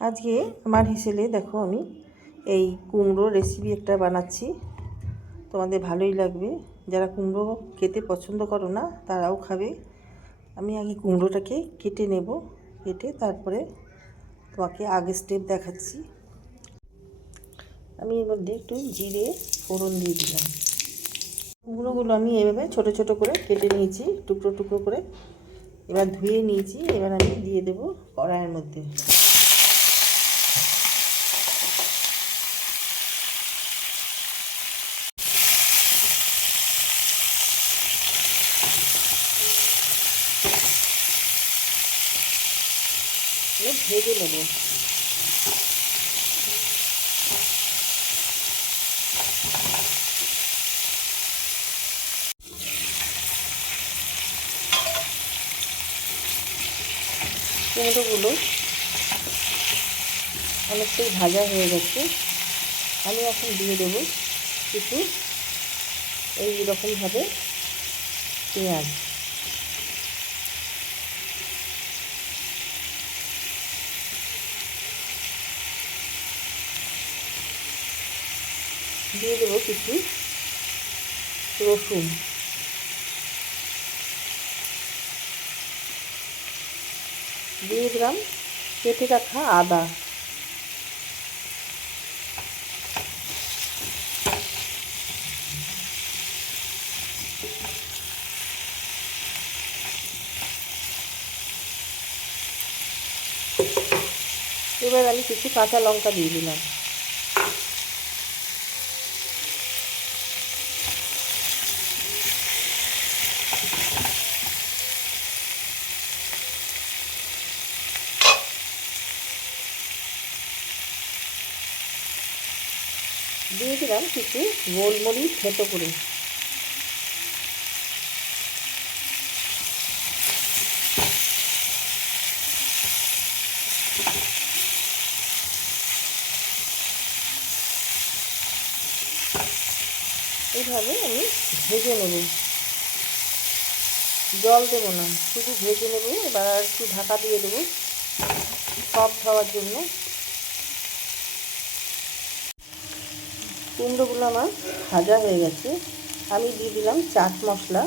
আজকে আমার হিসেবে দেখো আমি এই কুমড়ো রেসিপি একটা বানাচ্ছি, তোমাদের ভালোই লাগবে। যারা কুমড়ো খেতে পছন্দ করো না তারাও খাবে। আমি আগে কুমড়োটাকে কেটে নেব, কেটে তারপরে তোমাকে আগের স্টেপ দেখাচ্ছি। আমি এর মধ্যে একটু জিরে ফোড়ন দিয়ে দিলাম। কুমড়োগুলো আমি এভাবে ছোট ছোট করে কেটে নিয়েছি, টুকরো টুকরো করে। এবার ধুয়ে নিয়েছি, এবার আমি দিয়ে দেব কড়াইয়ের মধ্যে। ভেজে নেব। কুমড়োগুলো অনেকটাই ভাজা হয়ে গেছে। আমি এখন দিয়ে দেবো কিছু এই রকমভাবে পেঁয়াজ। দিয়ে দেবো কিছু রসুন। দিয়ে দিলাম কেটে রাখা আদা। এবার আমি কিছু কাঁচা লঙ্কা দিয়ে দিলাম। দিয়ে দিলাম কিছু গোলমরিচ থেতো করে। এইভাবে আমি ভেজে নেব, জল দেবো না, শুধু ভেজে নেব। এবার আর একটু ঢাকা দিয়ে দেবো সফট হওয়ার জন্য। কুমড়োগুলো আমার ভাজা হয়ে গেছে। আমি দিয়ে দিলাম চাট মশলা।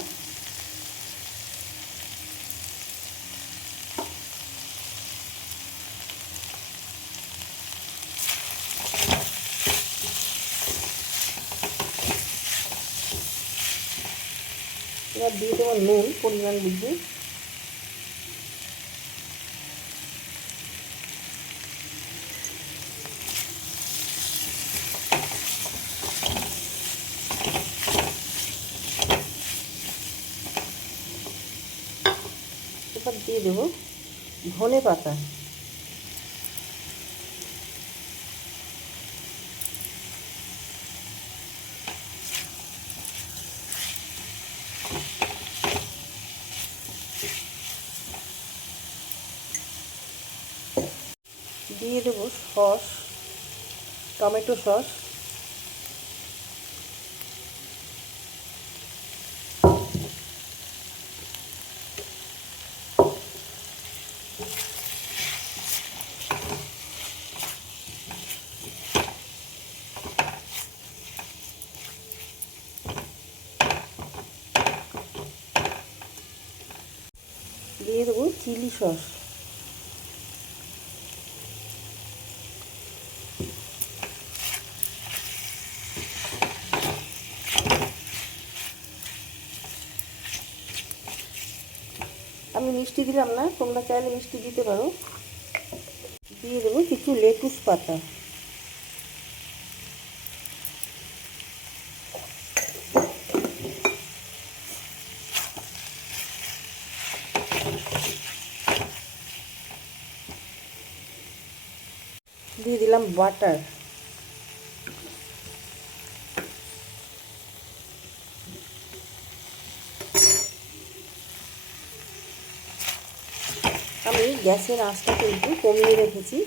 এবার দিয়ে দেবো নুন পরিমাণ বুঝে। এবার দিয়ে দেবো ধনে পাতা। দিয়ে দেবো সস, টমেটো সস। দিয়ে দেবো চিলি সস। আমি মিষ্টি দিলাম না, তোমরা চাইলে মিষ্টি দিতে পারো। দিয়ে দেবো কিছু লেটুস পাতা। দিয়ে দিলাম বাটার। আমি গ্যাসের আঁচটা কিন্তু কমিয়ে রেখেছি।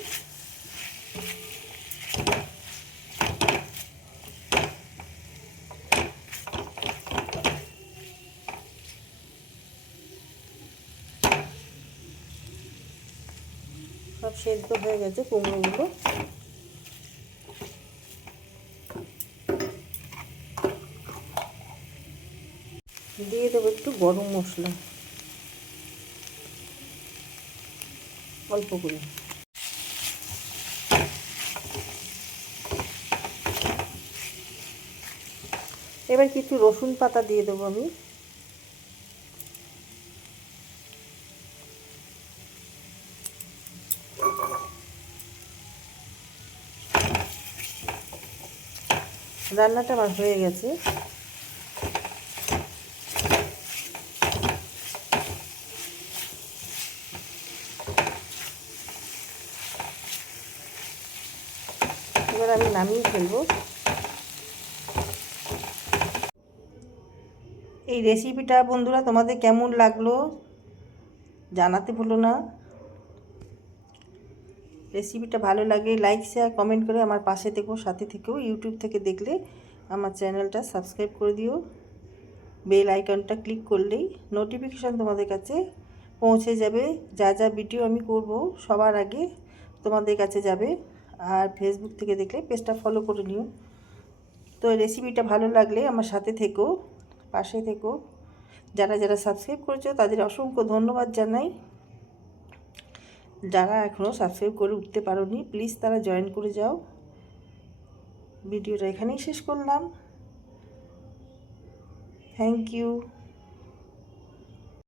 সব সেদ্ধ হয়ে গেছে কুমড়োগুলো। দিয়ে দেবো একটু গরম মশলা অল্প করে। এবার কিছু রসুন পাতা দিয়ে দেবো আমি। রান্নাটা আমার হয়ে গেছে। এবার আমি নামিয়ে ফেলবো। এই রেসিপিটা বন্ধুরা তোমাদের কেমন লাগলো জানাতে ভুলো না। রেসিপিটা ভালো লাগে লাইক শেয়ার কমেন্ট করে আমার পাশে থেকো, সাথে থেকেও। ইউটিউব থেকে দেখলে আমার চ্যানেলটা সাবস্ক্রাইব করে দিও। বেল আইকনটা ক্লিক করলেই নোটিফিকেশান তোমাদের কাছে পৌঁছে যাবে। যা যা ভিডিও আমি করব সবার আগে তোমাদের কাছে যাবে। আর ফেসবুক থেকে দেখলে পেজটা ফলো করে নিও। তো রেসিপিটা ভালো লাগলে আমার সাথে থেকো, পাশে থেকো। যারা যারা সাবস্ক্রাইব করেছো তাদের অসংখ্য ধন্যবাদ জানাই। যারা এখনও সাবস্ক্রাইব করে উঠতে পারোনি প্লিজ তারা জয়েন করে যাও। ভিডিওটা এখানেই শেষ করলাম। Thank you.